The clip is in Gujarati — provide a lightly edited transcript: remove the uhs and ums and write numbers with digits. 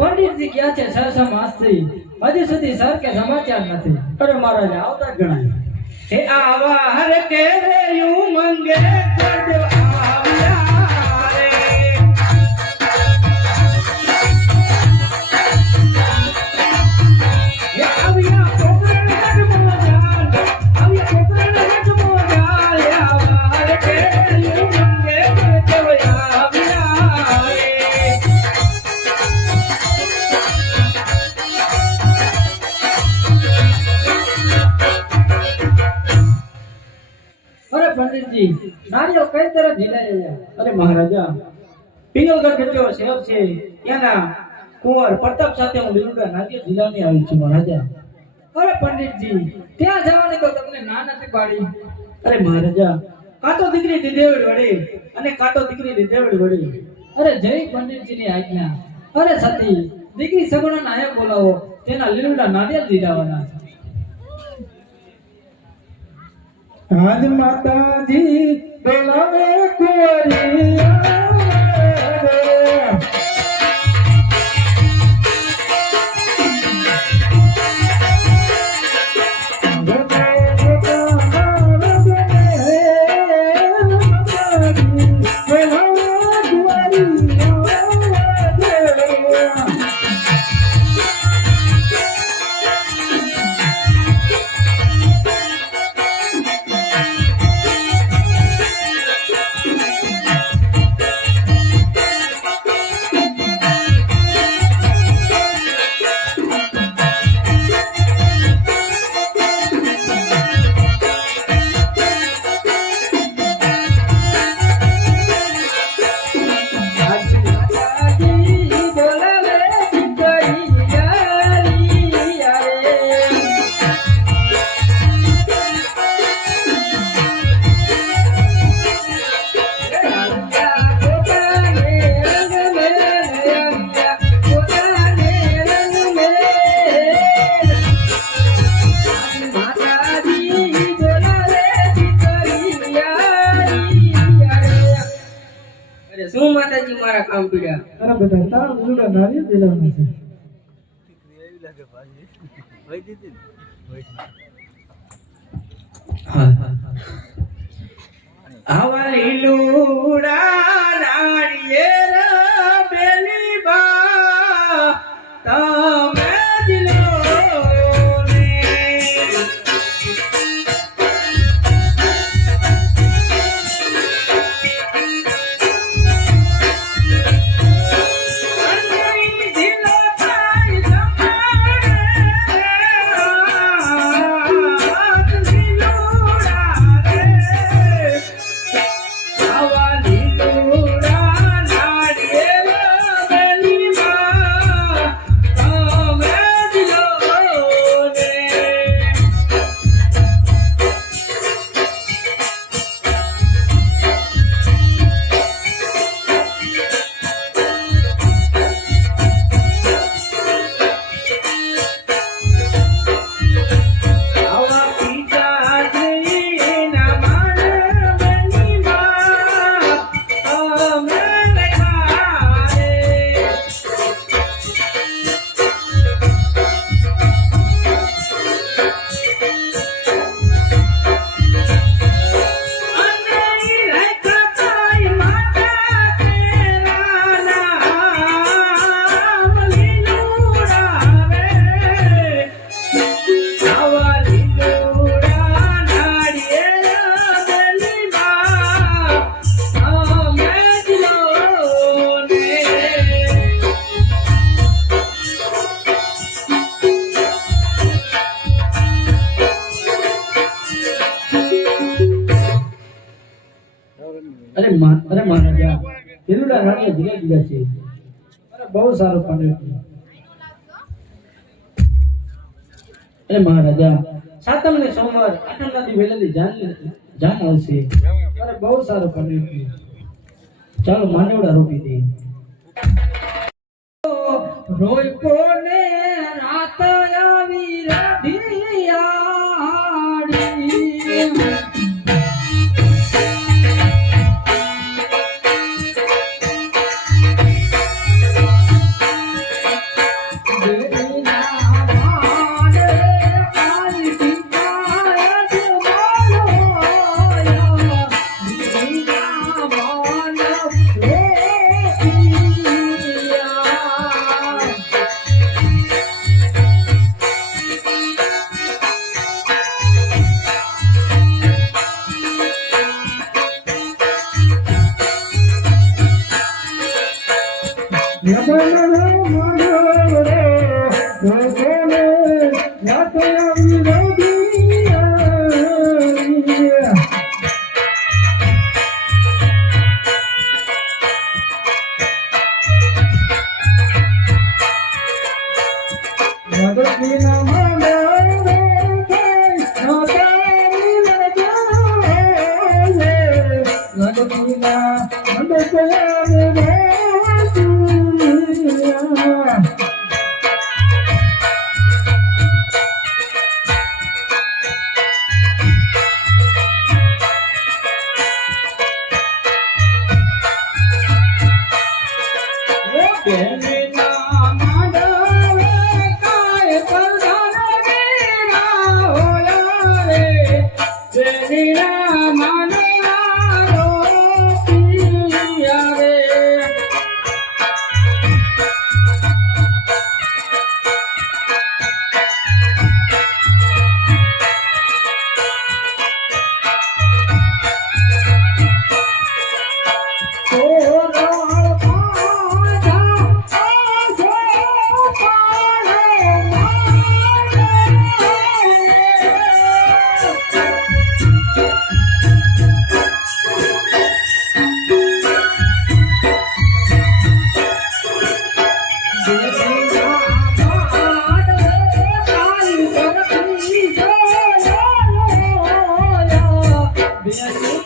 પંડિતજી ક્યાં છે સરસા માસથી હજી સુધી સર કે સમાચાર નથી. અરે મહારાજ આવતા ગણાય. હે આવા હર કે રે યુ મંગે કરદેવ આવ્યા રે. હે આવ્યા કોકરણ જગમો જાન, આવ્યા કોકરણ જગમો જાન. આવા હર કે યુ મંગે કરદેવ આવ્યા રે. અરે પંડિતજી નારીઓ કઈ તરફ ઝીલાઈ રહ્યા? અરે મહારાજા પિંગલગઢ જેવો શહેર છે ત્યાંના કુંવર પ્રતાપ સાથે હું લીલુડા નાગેર જિલ્લાની આવી છું મહારાજા. અરે પંડિતજી ત્યાં જવાની તો તમને ના નથી પાડી. અરે મહારાજા કાતો દીકરી દીધેવડ વડે અને કાતો દીકરી દીધેવડ વડે. અરે જય પંડિતજીની આજ્ઞા. અરે સતી દીકરી સગુણા નાયક બોલાવો, તેના લીલુડા નારિયેળ દીધાવાના. આજ માતાજી બોલાવે કુંવરી શું માતાજી મારા કામ પીડ્યા? અરે બેટા તાર લીલુડા નારિયેળ દેવાના છે. આવા લીલુડા નારિયેળ બેની બા તમે દિલો ને. અરે મહારાજા લીલુડા નારિયેળ દીધા દીધા છે. અરે બહુ સારું પંડિતજી. અરે મહારાજા સાતમ ને સોમવાર આઠમ નદી વેલેલી જાન આવશે. અરે બહુ સારું પંડિતજી. ચાલો માંડવડા રોપી દઈએ. રોય કોને રાત આવી રઢિયાળી. Yes.